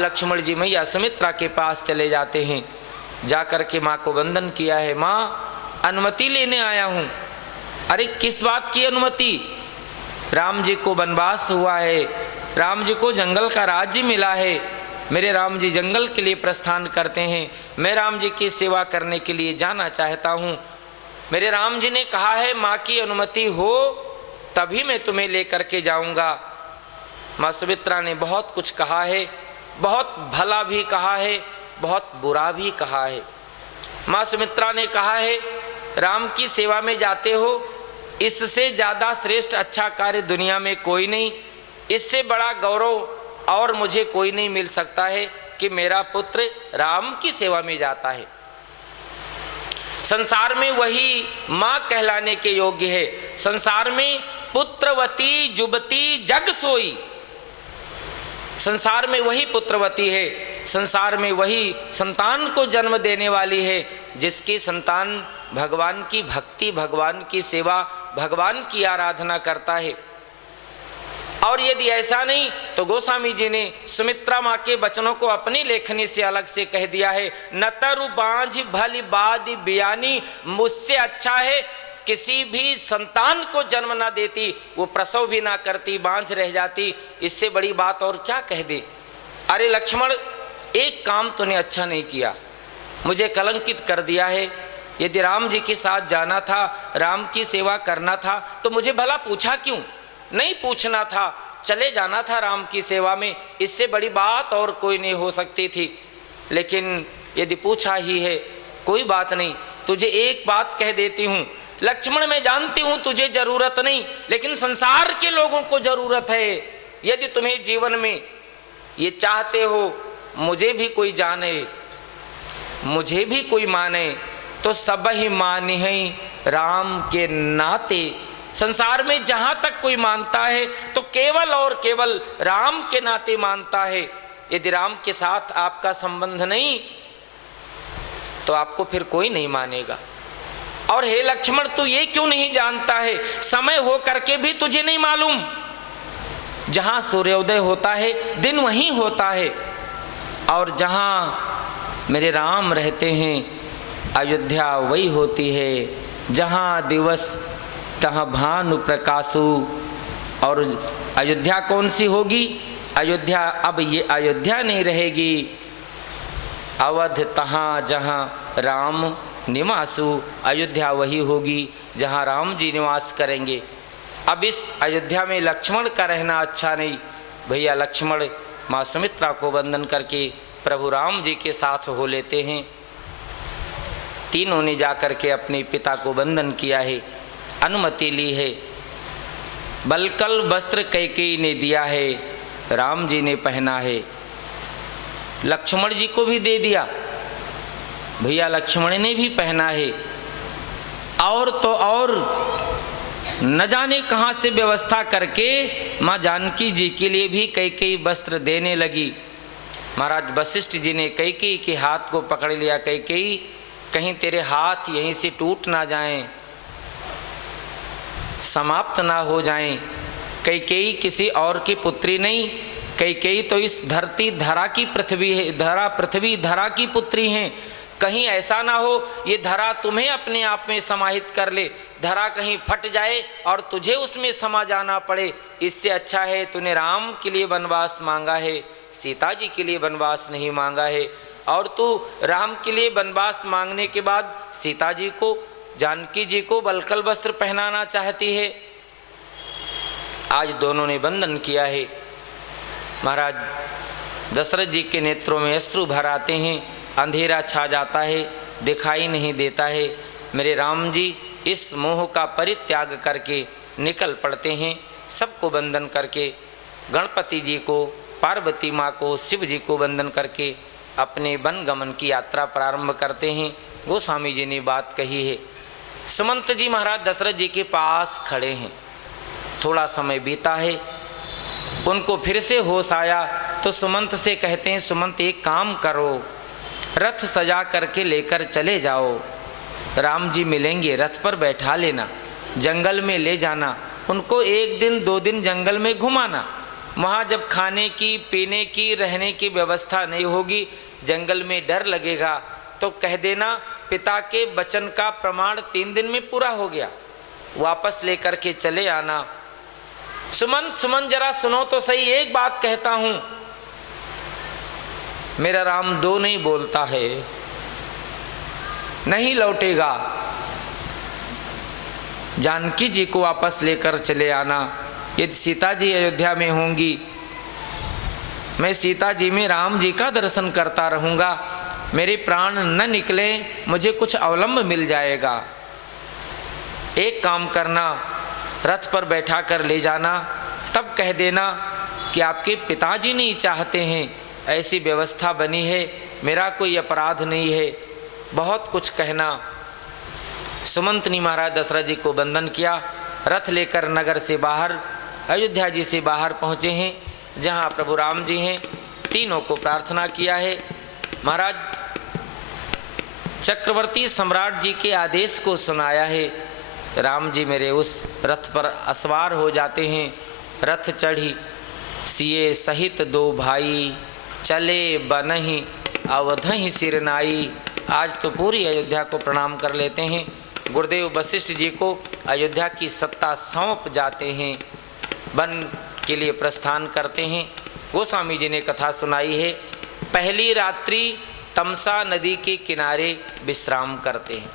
लक्ष्मण जी मैया सुमित्रा के पास चले जाते हैं। जाकर के माँ को वंदन किया है। माँ, अनुमति लेने आया हूँ। अरे किस बात की अनुमति? राम जी को वनवास हुआ है, राम जी को जंगल का राज्य मिला है, मेरे राम जी जंगल के लिए प्रस्थान करते हैं, मैं राम जी की सेवा करने के लिए जाना चाहता हूँ। मेरे राम जी ने कहा है माँ की अनुमति हो तभी मैं तुम्हें लेकर के जाऊँगा। माँ सुमित्रा ने बहुत कुछ कहा है, बहुत भला भी कहा है, बहुत बुरा भी कहा है। माँ सुमित्रा ने कहा है राम की सेवा में जाते हो, इससे ज़्यादा श्रेष्ठ अच्छा कार्य दुनिया में कोई नहीं, इससे बड़ा गौरव और मुझे कोई नहीं मिल सकता है कि मेरा पुत्र राम की सेवा में जाता है। संसार में वही माँ कहलाने के योग्य है। संसार में पुत्रवती जुबती जग सोई, संसार में वही पुत्रवती है, संसार में वही संतान को जन्म देने वाली है जिसकी संतान भगवान की भक्ति, भगवान की सेवा, भगवान की आराधना करता है। और यदि ऐसा नहीं तो गोस्वामी जी ने सुमित्रा माँ के वचनों को अपनी लेखनी से अलग से कह दिया है। नतरु बांझ भली बादी बियानी, मुझसे अच्छा है किसी भी संतान को जन्म ना देती, वो प्रसव भी ना करती, बांझ रह जाती, इससे बड़ी बात और क्या कह दे। अरे लक्ष्मण, एक काम तूने अच्छा नहीं किया, मुझे कलंकित कर दिया है। यदि राम जी के साथ जाना था, राम की सेवा करना था तो मुझे भला पूछा क्यों? नहीं पूछना था, चले जाना था राम की सेवा में, इससे बड़ी बात और कोई नहीं हो सकती थी। लेकिन यदि पूछा ही है, कोई बात नहीं, तुझे एक बात कह देती हूँ लक्ष्मण, मैं जानती हूँ तुझे जरूरत नहीं, लेकिन संसार के लोगों को जरूरत है। यदि तुम्हें जीवन में ये चाहते हो मुझे भी कोई जाने, मुझे भी कोई माने, तो सब ही माने हैं राम के नाते। संसार में जहां तक कोई मानता है तो केवल और केवल राम के नाते मानता है। यदि राम के साथ आपका संबंध नहीं तो आपको फिर कोई नहीं मानेगा। और हे लक्ष्मण, तू ये क्यों नहीं जानता है, समय हो करके भी तुझे नहीं मालूम, जहां सूर्योदय होता है दिन वहीं होता है, और जहां मेरे राम रहते हैं अयोध्या वही होती है। जहां दिवस तहाँ भानु प्रकाशु। और अयोध्या कौन सी होगी? अयोध्या अब ये अयोध्या नहीं रहेगी, अवध तहाँ जहाँ राम निवासु। अयोध्या वही होगी जहाँ राम जी निवास करेंगे। अब इस अयोध्या में लक्ष्मण का रहना अच्छा नहीं। भैया लक्ष्मण माँ सुमित्रा को वंदन करके प्रभु राम जी के साथ हो लेते हैं। तीनों ने जाकर के अपने पिता को वंदन किया है, अनुमति ली है। बलकल वस्त्र कैकेयी ने दिया है, राम जी ने पहना है, लक्ष्मण जी को भी दे दिया, भैया लक्ष्मण ने भी पहना है। और तो और न जाने कहाँ से व्यवस्था करके माँ जानकी जी के लिए भी कई वस्त्र देने लगी। महाराज वशिष्ठ जी ने कैकेयी के हाथ को पकड़ लिया। कैकेयी, कहीं तेरे हाथ यहीं से टूट ना जाएं, समाप्त ना हो जाएं। कैकेयी किसी और की पुत्री नहीं, कैकेयी तो इस धरती धरा की पृथ्वी है, पृथ्वी धरा की पुत्री हैं। कहीं ऐसा ना हो ये धरा तुम्हें अपने आप में समाहित कर ले, धरा कहीं फट जाए और तुझे उसमें समा जाना पड़े। इससे अच्छा है तूने राम के लिए वनवास मांगा है, सीता जी के लिए वनवास नहीं मांगा है। और तू राम के लिए वनवास मांगने के बाद सीता जी को, जानकी जी को बलकल वस्त्र पहनाना चाहती है। आज दोनों ने वंदन किया है। महाराज दशरथ जी के नेत्रों में अश्रु भर आते हैं, अंधेरा छा जाता है, दिखाई नहीं देता है। मेरे राम जी इस मोह का परित्याग करके निकल पड़ते हैं। सबको वंदन करके, गणपति जी को, पार्वती माँ को, शिव जी को वंदन करके अपने वन गमन की यात्रा प्रारंभ करते हैं। गोस्वामी जी ने बात कही है। सुमंत जी महाराज दशरथ जी के पास खड़े हैं। थोड़ा समय बीता है, उनको फिर से होश आया तो सुमंत से कहते हैं, सुमंत एक काम करो, रथ सजा करके लेकर चले जाओ, राम जी मिलेंगे, रथ पर बैठा लेना, जंगल में ले जाना, उनको 1 दिन 2 दिन जंगल में घुमाना, वहाँ जब खाने की, पीने की, रहने की व्यवस्था नहीं होगी, जंगल में डर लगेगा, तो कह देना पिता के वचन का प्रमाण 3 दिन में पूरा हो गया, वापस लेकर के चले आना। सुमन जरा सुनो तो सही, एक बात कहता हूं, मेरा राम 2 नहीं बोलता है, नहीं लौटेगा। जानकी जी को वापस लेकर चले आना। यदि सीता जी अयोध्या में होंगी, मैं सीता जी में राम जी का दर्शन करता रहूँगा, मेरे प्राण न निकले, मुझे कुछ अवलंब मिल जाएगा। एक काम करना, रथ पर बैठा कर ले जाना, तब कह देना कि आपके पिताजी नहीं चाहते हैं, ऐसी व्यवस्था बनी है, मेरा कोई अपराध नहीं है, बहुत कुछ कहना। सुमंतनी महाराज दशरथ जी को वंदन किया, रथ लेकर नगर से बाहर, अयोध्या जी से बाहर पहुँचे हैं, जहाँ प्रभु राम जी हैं। तीनों को प्रार्थना किया है, महाराज चक्रवर्ती सम्राट जी के आदेश को सुनाया है। राम जी मेरे उस रथ पर असवार हो जाते हैं। रथ चढ़ी सिए सहित 2 भाई, चले बनहि अवधहि सिरनाई। आज तो पूरी अयोध्या को प्रणाम कर लेते हैं। गुरुदेव वशिष्ठ जी को अयोध्या की सत्ता सौंप जाते हैं, वन के लिए प्रस्थान करते हैं। गोस्वामी जी ने कथा सुनाई है, पहली रात्रि तमसा नदी के किनारे विश्राम करते हैं,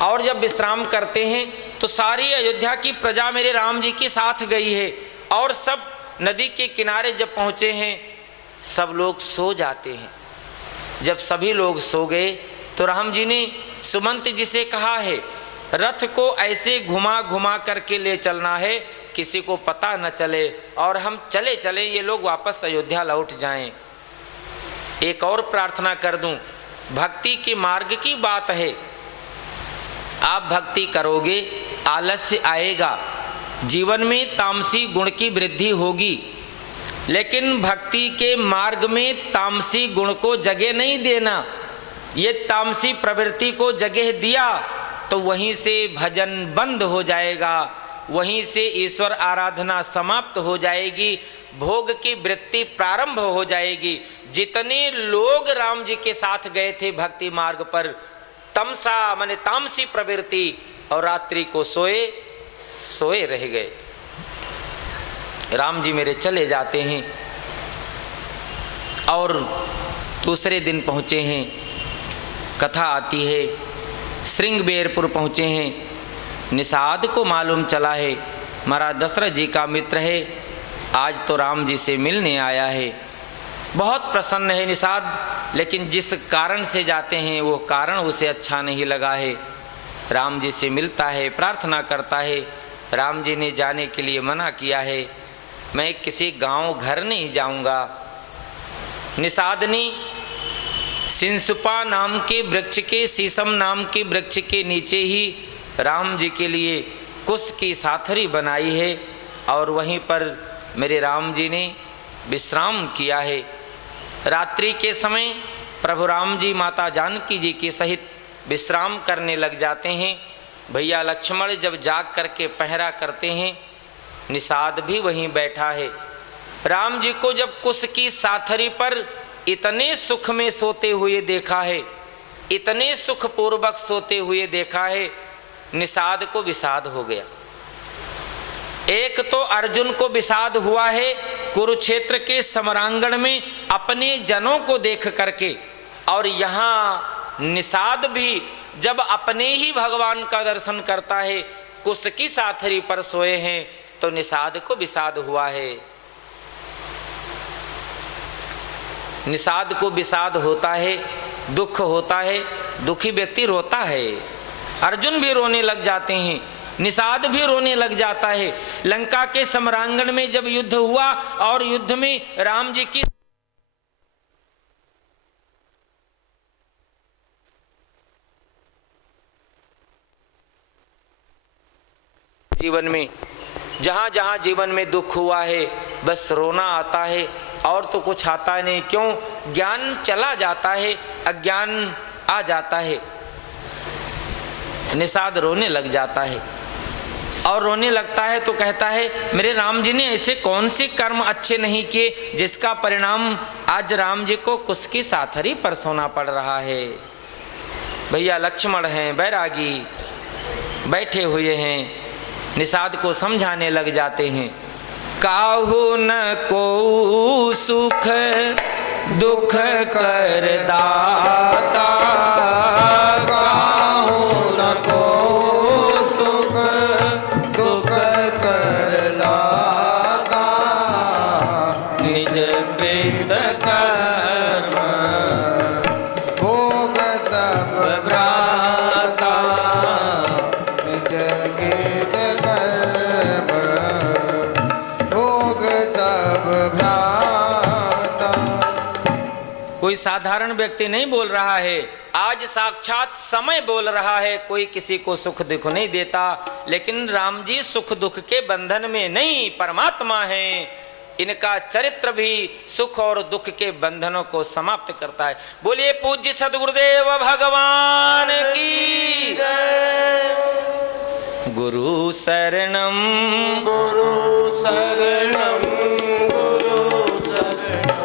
और जब विश्राम करते हैं तो सारी अयोध्या की प्रजा मेरे राम जी के साथ गई है, और सब नदी के किनारे जब पहुँचे हैं, सब लोग सो जाते हैं। जब सभी लोग सो गए तो राम जी ने सुमंत जी से कहा है, रथ को ऐसे घुमा घुमा करके ले चलना है, किसी को पता न चले, और हम चले चले ये लोग वापस अयोध्या लौट जाएं। एक और प्रार्थना कर दूं, भक्ति के मार्ग की बात है, आप भक्ति करोगे, आलस्य आएगा, जीवन में तामसी गुण की वृद्धि होगी, लेकिन भक्ति के मार्ग में तामसी गुण को जगह नहीं देना। ये तामसी प्रवृत्ति को जगह दिया तो वहीं से भजन बंद हो जाएगा, वहीं से ईश्वर आराधना समाप्त हो जाएगी, भोग की वृत्ति प्रारंभ हो जाएगी। जितने लोग राम जी के साथ गए थे भक्ति मार्ग पर, तमसा माने तामसी प्रवृत्ति, और रात्रि को सोए रह गए। राम जी मेरे चले जाते हैं, और दूसरे दिन पहुँचे हैं। कथा आती है, श्रृंगबेरपुर पहुँचे हैं। निषाद को मालूम चला है महाराज दशरथ जी का मित्र है, आज तो राम जी से मिलने आया है। बहुत प्रसन्न है निषाद, लेकिन जिस कारण से जाते हैं वो कारण उसे अच्छा नहीं लगा है। राम जी से मिलता है, प्रार्थना करता है। राम जी ने जाने के लिए मना किया है, मैं किसी गांव घर नहीं जाऊंगा। निषाद ने सिंसुपा नाम के वृक्ष के, शीशम नाम के वृक्ष के नीचे ही राम जी के लिए कुश की साथरी बनाई है, और वहीं पर मेरे राम जी ने विश्राम किया है। रात्रि के समय प्रभु राम जी माता जानकी जी के सहित विश्राम करने लग जाते हैं। भैया लक्ष्मण जब जाग करके पहरा करते हैं, निषाद भी वहीं बैठा है। राम जी को जब कुश की साथरी पर इतने सुख में सोते हुए देखा है, इतने सुखपूर्वक सोते हुए देखा है, निषाद को विषाद हो गया। एक तो अर्जुन को विषाद हुआ है कुरुक्षेत्र के समरांगण में अपने जनों को देख करके, और यहाँ निषाद भी जब अपने ही भगवान का दर्शन करता है, कुश की साथरी पर सोए हैं, तो निषाद को विषाद हुआ है। निषाद को विषाद होता है, दुख होता है, दुखी व्यक्ति रोता है। अर्जुन भी रोने लग जाते हैं, निषाद भी रोने लग जाता है। लंका के सम्रांगण में जब युद्ध हुआ और युद्ध में राम जी की जीवन में जहाँ जहाँ जीवन में दुख हुआ है बस रोना आता है और तो कुछ आता नहीं। क्यों? ज्ञान चला जाता है, अज्ञान आ जाता है। निषाद रोने लग जाता है। और रोने लगता है तो कहता है मेरे राम जी ने ऐसे कौन से कर्म अच्छे नहीं किए जिसका परिणाम आज राम जी को कुश की साथरी पर सोना पड़ रहा है। भैया लक्ष्मण हैं बैरागी बैठे हुए हैं, निषाद को समझाने लग जाते हैं। काहू न को सुख दुख कर दाता, काहू न को सुख दुख कर दाता, निज कृत कर्म भोग सब भ्राता, निज कृत कर्म भोग सब भ्राता। कोई साधारण व्यक्ति नहीं बोल रहा है, आज साक्षात समय बोल रहा है। कोई किसी को सुख दुख नहीं देता, लेकिन राम जी सुख दुख के बंधन में नहीं, परमात्मा हैं। इनका चरित्र भी सुख और दुख के बंधनों को समाप्त करता है। बोलिए पूज्य सद्गुरुदेव भगवान की जय। गुरु शरणम गुरु शरणम गुरु शरणम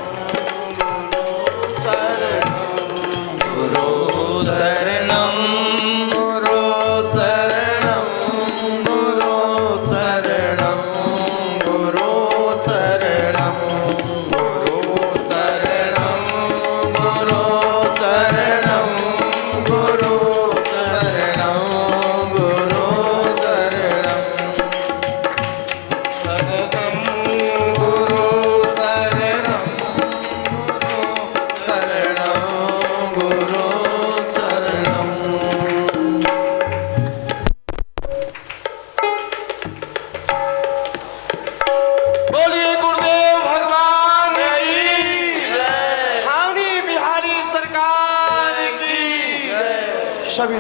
गुरु शरणम गुरु शरणम गुरु शरणम गुरु शरणम गुरु शरणम गुरु शरणम गुरु शरणम गुरु बोलिए गुरुदेव भगवान की जय, छावनी बिहारी सरकार की जय। सभी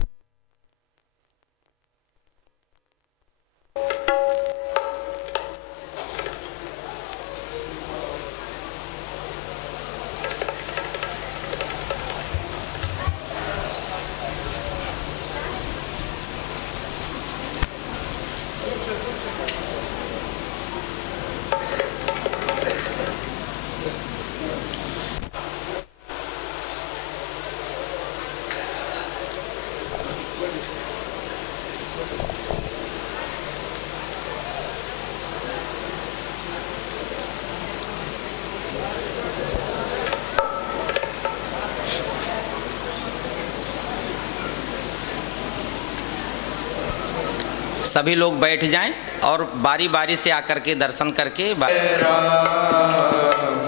सभी लोग बैठ जाएं और बारी बारी से आकर के दर्शन करके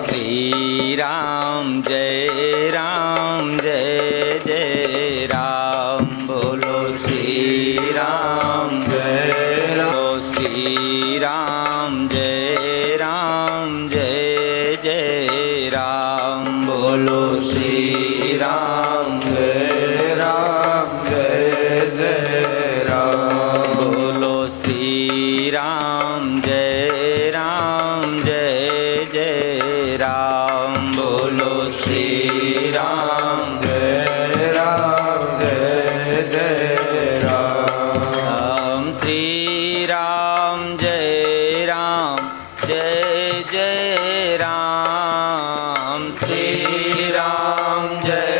श्री राम जय जय राम बोलो श्री राम जय बोलो श्री राम जय जय राम बोलो श्री राम जय जय राम बोलो श्री राम जय जय राम बोलो श्री राम जय जय राम श्री राम जय जय राम श्री राम जय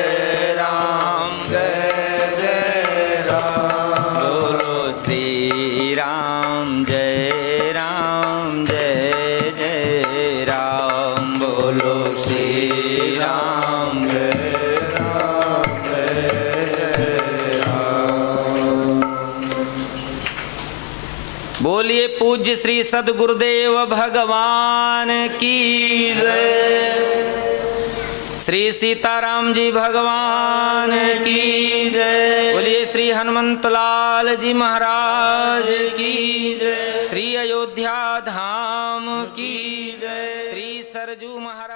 जय राम बोलो श्री राम जय जय राम बोलो श्री राम जय राम। बोलिए पूज्य श्री सद्गुरुदेव भगवान की जय। श्री सीताराम जी भगवान की जय। बोलिए श्री हनुमंत लाल जी महाराज की जय। श्री अयोध्या धाम की जय। श्री सरजू महाराज